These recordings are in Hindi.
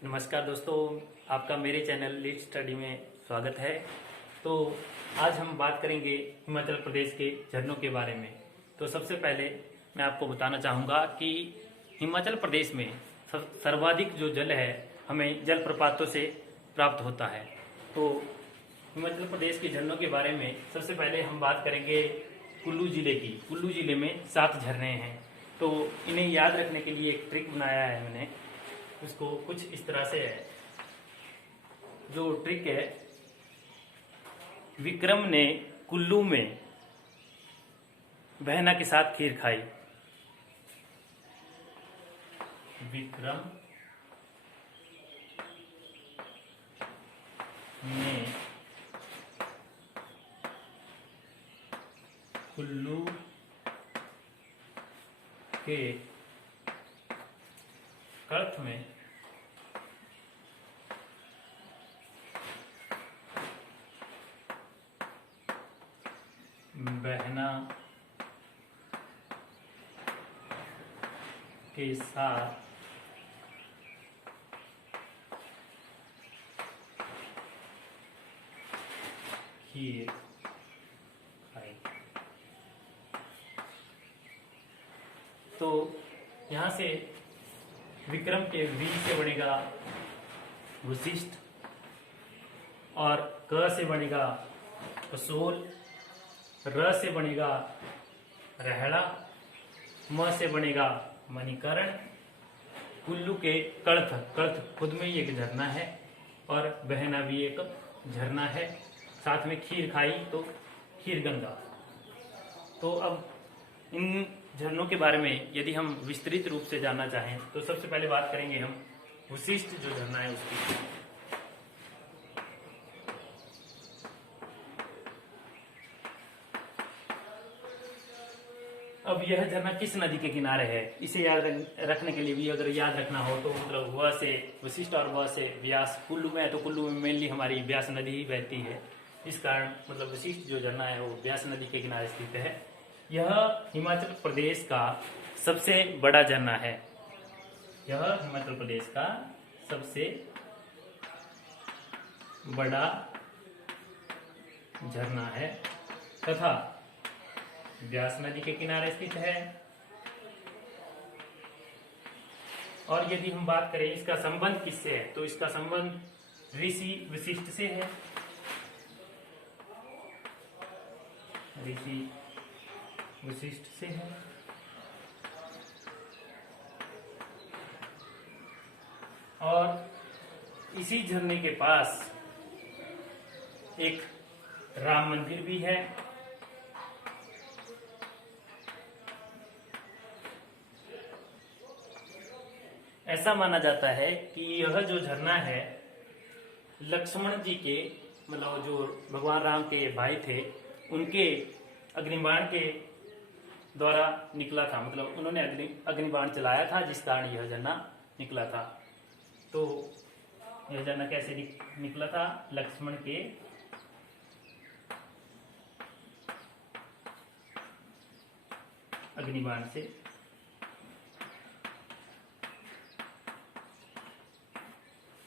नमस्कार दोस्तों, आपका मेरे चैनल लीड स्टडी में स्वागत है। तो आज हम बात करेंगे हिमाचल प्रदेश के झरनों के बारे में। तो सबसे पहले मैं आपको बताना चाहूँगा कि हिमाचल प्रदेश में सर्वाधिक जो जल है हमें जलप्रपातों से प्राप्त होता है। तो हिमाचल प्रदेश के झरनों के बारे में सबसे पहले हम बात करेंगे कुल्लू जिले की। कुल्लू जिले में 7 झरने हैं। तो इन्हें याद रखने के लिए एक ट्रिक बनाया है मैंने, उसको कुछ इस तरह से है। जो ट्रिक है, विक्रम ने कुल्लू में बहना के साथ खीर खाई। विक्रम ने कुल्लू के कल्प में बहना के साथ खीर खाई। तो यहाँ से विक्रम के वी से बनेगा वशिष्ठ, और क से बनेगा कसोल, र से बनेगा रहला, म से बनेगा मणिकर्ण, कुल्लू के कड़थ, कड़थ खुद में ही एक झरना है और बहना भी एक झरना है। साथ में खीर खाई तो खीर गंगा। तो अब इन झरनों के बारे में यदि हम विस्तृत रूप से जानना चाहें तो सबसे पहले बात करेंगे हम वशिष्ठ जो झरना है उसकी। अब यह झरना किस नदी के किनारे है, इसे याद रखने के लिए भी अगर याद रखना हो तो मतलब वह से वशिष्ठ और वह से व्यास। कुल्लू में है तो कुल्लू में मेनली हमारी व्यास नदी ही बहती है, इस कारण मतलब वशिष्ठ जो झरना है वो व्यास नदी के किनारे स्थित है। यह हिमाचल प्रदेश का सबसे बड़ा झरना है। यह हिमाचल प्रदेश का सबसे बड़ा झरना है तथा व्यास नदी के किनारे स्थित है। और यदि हम बात करें इसका संबंध किससे है तो इसका संबंध ऋषि वशिष्ठ से है। ऋषि वशिष्ठ से है। और इसी झरने के पास एक राम मंदिर भी है। ऐसा माना जाता है कि यह जो झरना है लक्ष्मण जी के मतलब जो भगवान राम के भाई थे उनके अग्निबाण के द्वारा निकला था। मतलब उन्होंने अग्निबाण चलाया था जिस कारण यह झरना निकला था। तो यह झरना कैसे निकला था? लक्ष्मण के अग्निबाण से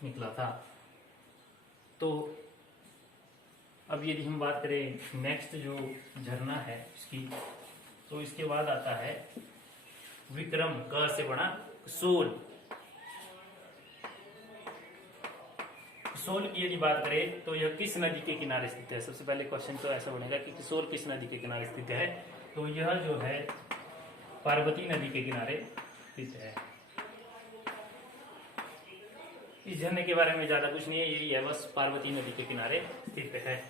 निकला था। तो अब यदि हम बात करें नेक्स्ट जो झरना है उसकी, तो इसके बाद आता है विक्रम, क से बना सोल। सोल की यदि बात करें तो यह किस नदी के किनारे स्थित है? सबसे पहले क्वेश्चन तो ऐसा बनेगा कि सोल किस नदी के किनारे स्थित है। तो यह जो है पार्वती नदी के किनारे स्थित है। इस झरने के बारे में ज्यादा कुछ नहीं है, यही है बस, पार्वती नदी के किनारे स्थित है।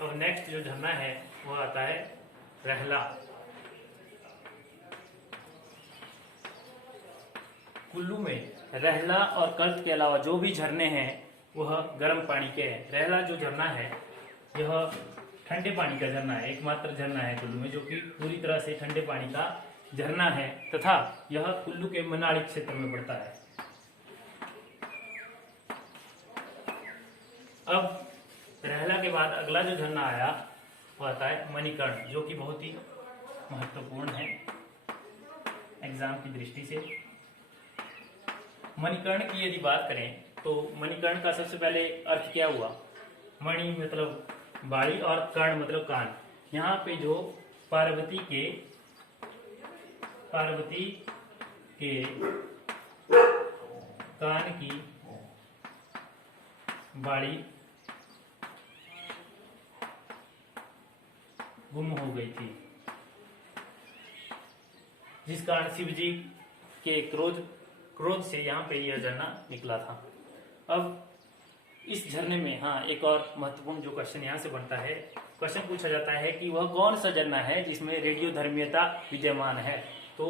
और नेक्स्ट जो झरना है वो आता है रहला। कुल्लू में रहला और कल्प के अलावा जो भी झरने हैं वह गर्म पानी के हैं। रहला जो झरना है यह ठंडे पानी का झरना है, एकमात्र झरना है कुल्लू में जो कि पूरी तरह से ठंडे पानी का झरना है तथा यह कुल्लू के मनाली क्षेत्र में पड़ता है। अब रहला के बाद अगला जो झरना आया वो आता है मणिकर्ण, जो कि बहुत ही महत्वपूर्ण है एग्जाम की दृष्टि से। मणिकर्ण की यदि बात करें तो मणिकर्ण का सबसे पहले अर्थ क्या हुआ? मणि मतलब बाड़ी और कर्ण मतलब कान। यहाँ पे जो पार्वती के कान की बाड़ी गुम हो गई थी, जिस कारण शिव जी के क्रोध से यहाँ पे यह झरना निकला था। अब इस झरने में हाँ एक और महत्वपूर्ण जो क्वेश्चन यहाँ से बनता है, क्वेश्चन पूछा जाता है कि वह कौन सा झरना है जिसमें रेडियो धर्मीयता विद्यमान है। तो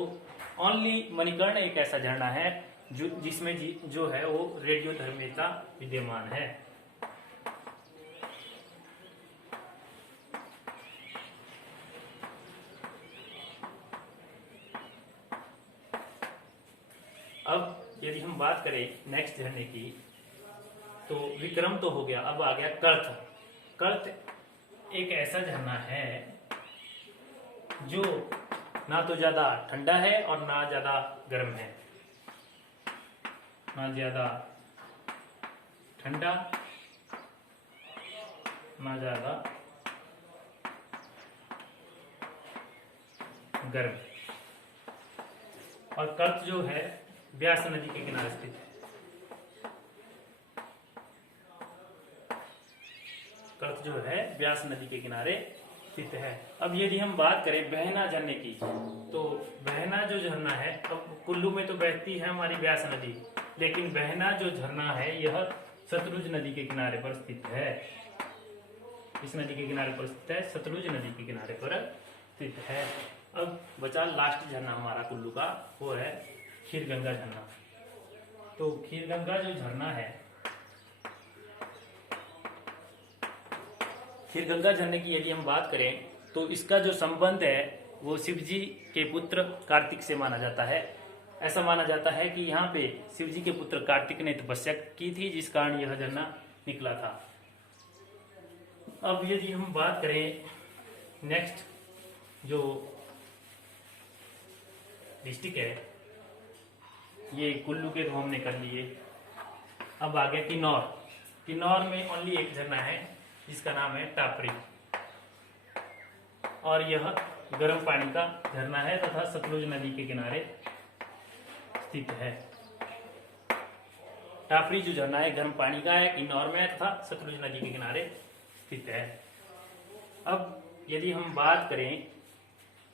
ओनली मणिकर्ण एक ऐसा झरना है जिसमें जो है वो रेडियो धर्मीयता विद्यमान है। अब यदि हम बात करें नेक्स्ट झरने की, तो विक्रम तो हो गया, अब आ गया कर्थ। कर्थ एक ऐसा झरना है जो ना तो ज्यादा ठंडा है और ना ज्यादा गर्म है, ना ज्यादा ठंडा ना ज्यादा गर्म। और कर्थ जो है व्यास नदी के किनारे स्थित है। कर्थ जो है व्यास नदी के किनारे स्थित है। अब यदि हम बात करें बहना झरने की, तो बहना जो झरना है, अब कुल्लू में तो बहती है हमारी व्यास नदी, लेकिन बहना जो झरना है यह सतलुज नदी के किनारे पर स्थित है। इस नदी के किनारे पर स्थित है, सतलुज नदी के किनारे पर स्थित है। अब बचा लास्ट झरना हमारा कुल्लू का, वो है खीरगंगा झरना। तो खीरगंगा जो झरना है, खीरगंगा झरने की यदि हम बात करें तो इसका जो संबंध है वो शिव जी के पुत्र कार्तिक से माना जाता है। ऐसा माना जाता है कि यहाँ पे शिव जी के पुत्र कार्तिक ने तपस्या की थी, जिस कारण यह झरना निकला था। अब यदि हम बात करें नेक्स्ट जो डिस्ट्रिक्ट है, ये कुल्लू के तो हमने कर लिए। अब आ गया किन्नौर। किन्नौर में ओनली एक झरना है जिसका नाम है टापरी, और यह गर्म पानी का झरना है तथा सतलुज नदी के किनारे स्थित है। टापरी जो झरना है गर्म पानी का है, किन्नौर में है तथा सतलुज नदी के किनारे स्थित है। अब यदि हम बात करें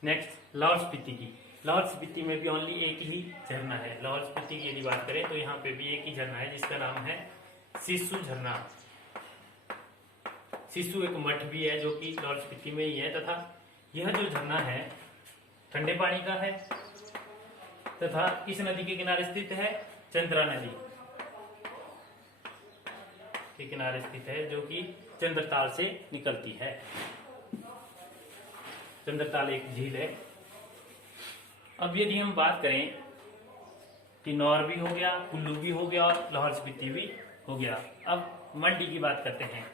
नेक्स्ट लाहौल स्पीति की, लाहौल स्पीति में भी ओनली एक ही झरना है। लाहौल स्पीति की यदि बात करें तो यहाँ पे भी एक ही झरना है जिसका नाम है सिस्सू झरना। सिस्सू एक मठ भी है जो कि लाहौल स्पीति में ही है, तथा यह जो झरना है ठंडे पानी का है तथा इस नदी के किनारे स्थित है, चंद्रा नदी के किनारे स्थित है, जो कि चंद्रताल से निकलती है। चंद्रताल एक झील है। अब यदि हम बात करें किन्नौर भी हो गया, कुल्लू भी हो गया और लाहौल स्पीति भी हो गया। अब मंडी की बात करते हैं,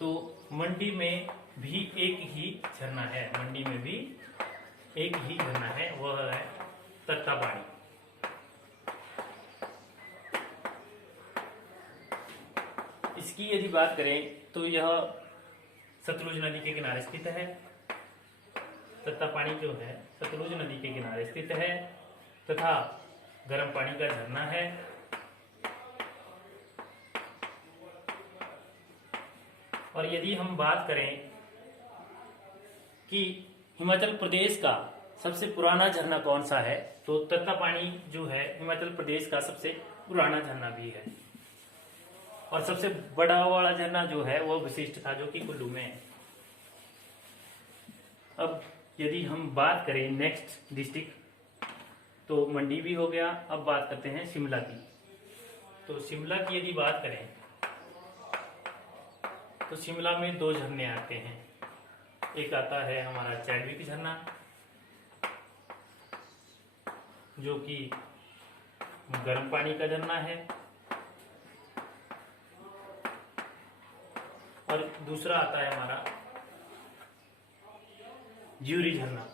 तो मंडी में भी एक ही झरना है। मंडी में भी एक ही झरना है, वह है तत्तापानी। इसकी यदि बात करें तो यह सतलुज नदी के किनारे स्थित है। तत्तापानी जो है सतलुज नदी के किनारे स्थित है तथा गर्म पानी का झरना है। और यदि हम बात करें कि हिमाचल प्रदेश का सबसे पुराना झरना कौन सा है, तो तत्तापानी जो है हिमाचल प्रदेश का सबसे पुराना झरना भी है। और सबसे बड़ा वाला झरना जो है वो वशिष्ठ था, जो कि कुल्लू में है। अब यदि हम बात करें नेक्स्ट डिस्ट्रिक्ट, तो मंडी भी हो गया। अब बात करते हैं शिमला की। तो शिमला की यदि बात करें तो शिमला में दो झरने आते हैं। एक आता है हमारा चैडविक झरना, जो कि गर्म पानी का झरना है, और दूसरा आता है हमारा ज्यूरी झरना।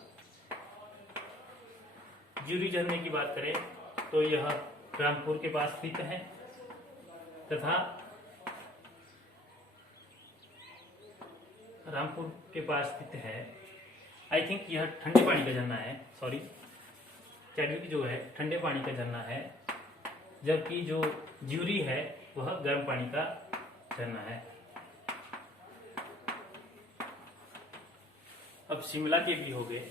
ज्यूरी झरने की बात करें तो यह रामपुर के पास स्थित है तथा रामपुर के पास स्थित है। आई थिंक यह ठंडे पानी का झरना है, सॉरी, चैडविक जो है ठंडे पानी का झरना है, जबकि जो ज्यूरी है वह गर्म पानी का झरना है। अब शिमला के भी हो गए,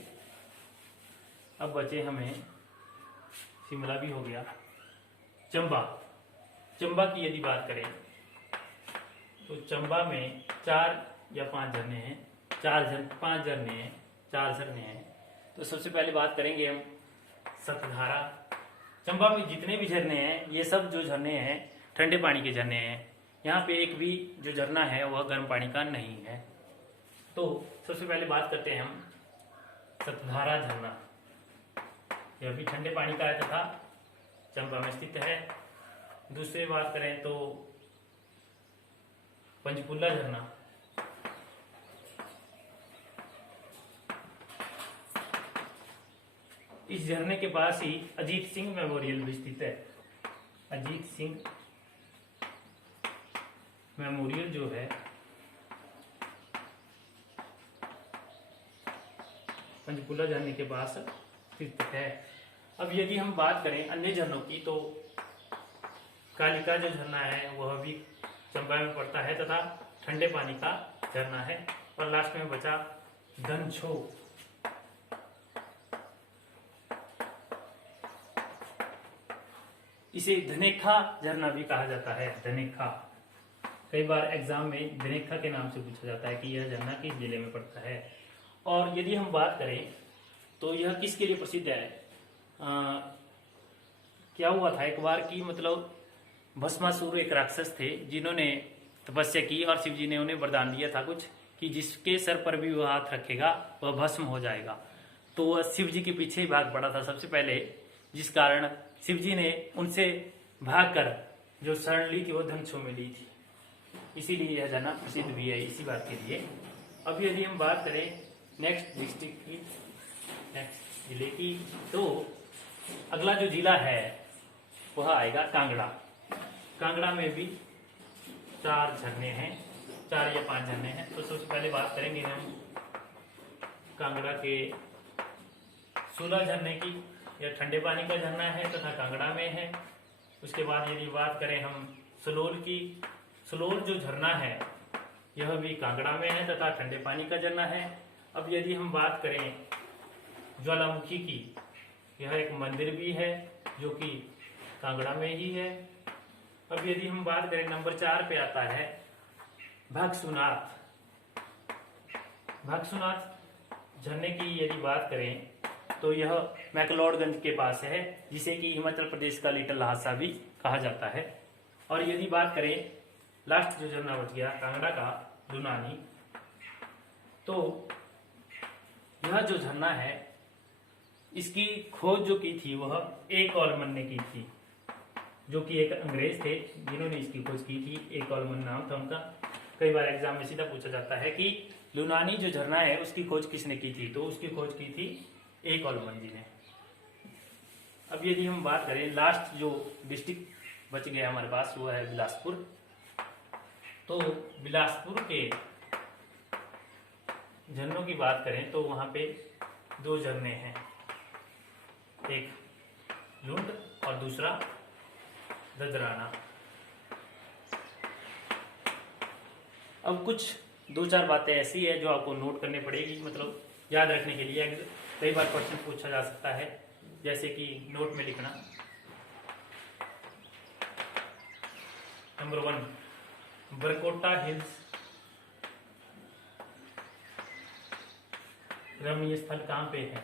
अब बचे हमें, शिमला भी हो गया, चंबा। चंबा की यदि बात करें तो चंबा में 4 या 5 झरने हैं, 5 झरने हैं, 4 झरने हैं। तो सबसे पहले बात करेंगे हम सतधारा। चंबा में जितने भी झरने हैं ये सब जो झरने हैं ठंडे पानी के झरने हैं। यहाँ पे एक भी जो झरना है वह गर्म पानी का नहीं है। तो सबसे पहले बात करते हैं हम सतधारा झरना। यह भी ठंडे पानी का है तथा चंबा में स्थित है। दूसरी बात करें तो पंचकुला झरना। इस झरने के पास ही अजीत सिंह मेमोरियल भी स्थित है। अजीत सिंह मेमोरियल जो है पंचकुला झरने के पास स्थित है। अब यदि हम बात करें अन्य झरनों की तो कालिका जो झरना है वह भी चंबा में पड़ता है तथा ठंडे पानी का झरना है। और लास्ट में बचा धनछो। इसे धनेखा झरना भी कहा जाता है। धनेखा, कई बार एग्जाम में धनेखा के नाम से पूछा जाता है कि यह झरना किस जिले में पड़ता है। और यदि हम बात करें तो यह किसके लिए प्रसिद्ध है? क्या हुआ था एक बार कि मतलब भस्मासुर एक राक्षस थे जिन्होंने तपस्या की और शिव जी ने उन्हें वरदान दिया था कुछ कि जिसके सर पर भी वह हाथ रखेगा वह भस्म हो जाएगा। तो वह शिव जी के पीछे ही भाग पड़ा था सबसे पहले, जिस कारण शिव जी ने उनसे भागकर जो शरण ली थी वो धनछो में ली थी। इसीलिए यह झरना प्रसिद्ध भी है इसी बात के लिए। अब यदि हम बात करें नेक्स्ट डिस्ट्रिक्ट की, नेक्स्ट जिले की, तो अगला जो जिला है वह आएगा कांगड़ा। कांगड़ा में भी 4 झरने हैं, 4 या 5 झरने हैं। तो सबसे पहले बात करेंगे हम कांगड़ा के 16 झरने की। यह ठंडे पानी का झरना है तथा कांगड़ा में है। उसके बाद यदि बात करें हम सलोल की, सलोल जो झरना है यह भी कांगड़ा में है तथा ठंडे पानी का झरना है। अब यदि हम बात करें ज्वालामुखी की, यह एक मंदिर भी है जो कि कांगड़ा में ही है। अब यदि हम बात करें नंबर 4 पे आता है भागसुनाथ। भागसुनाथ झरने की यदि बात करें तो यह मैक्लोडगंज के पास है, जिसे कि हिमाचल प्रदेश का लिटिल लहासा भी कहा जाता है। और यदि बात करें लास्ट जो झरना बच गया कांगड़ा का, लुनानी, तो यह जो झरना है इसकी खोज जो की थी वह ए कॉलमन ने की थी, जो कि एक अंग्रेज थे जिन्होंने इसकी खोज की थी। ए कॉलमन नाम था उनका। कई बार एग्जाम में सीधा पूछा जाता है कि लुनानी जो झरना है उसकी खोज किसने की थी, तो उसकी खोज की थी ए कॉलमन जी ने। अब यदि हम बात करें लास्ट जो डिस्ट्रिक्ट बच गया हमारे पास वो है बिलासपुर। तो बिलासपुर के झरनों की बात करें तो वहां पे 2 झरने हैं, एक लुंड और दूसरा ददराना। अब कुछ 2-4 बातें ऐसी है जो आपको नोट करनी पड़ेगी, मतलब याद रखने के लिए। कई बार क्वेश्चन पूछा जा सकता है, जैसे कि नोट में लिखना। नंबर 1, बरकोटा हिल्स रमणीय स्थल कहाँ पे है?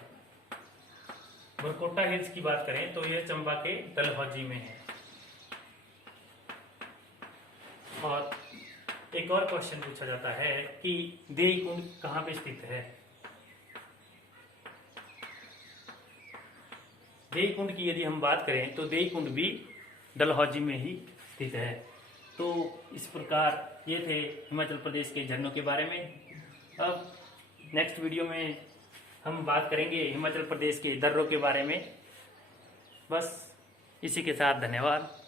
बरकोटा हिल्स की बात करें तो यह चंबा के डलहौजी में है। और एक और क्वेश्चन पूछा जाता है कि देई कुंड कहाँ पे स्थित है? देई कुंड की यदि हम बात करें तो देई कुंड भी डलहौजी में ही स्थित है। तो इस प्रकार ये थे हिमाचल प्रदेश के झरनों के बारे में। अब नेक्स्ट वीडियो में हम बात करेंगे हिमाचल प्रदेश के दर्रों के बारे में। बस इसी के साथ धन्यवाद।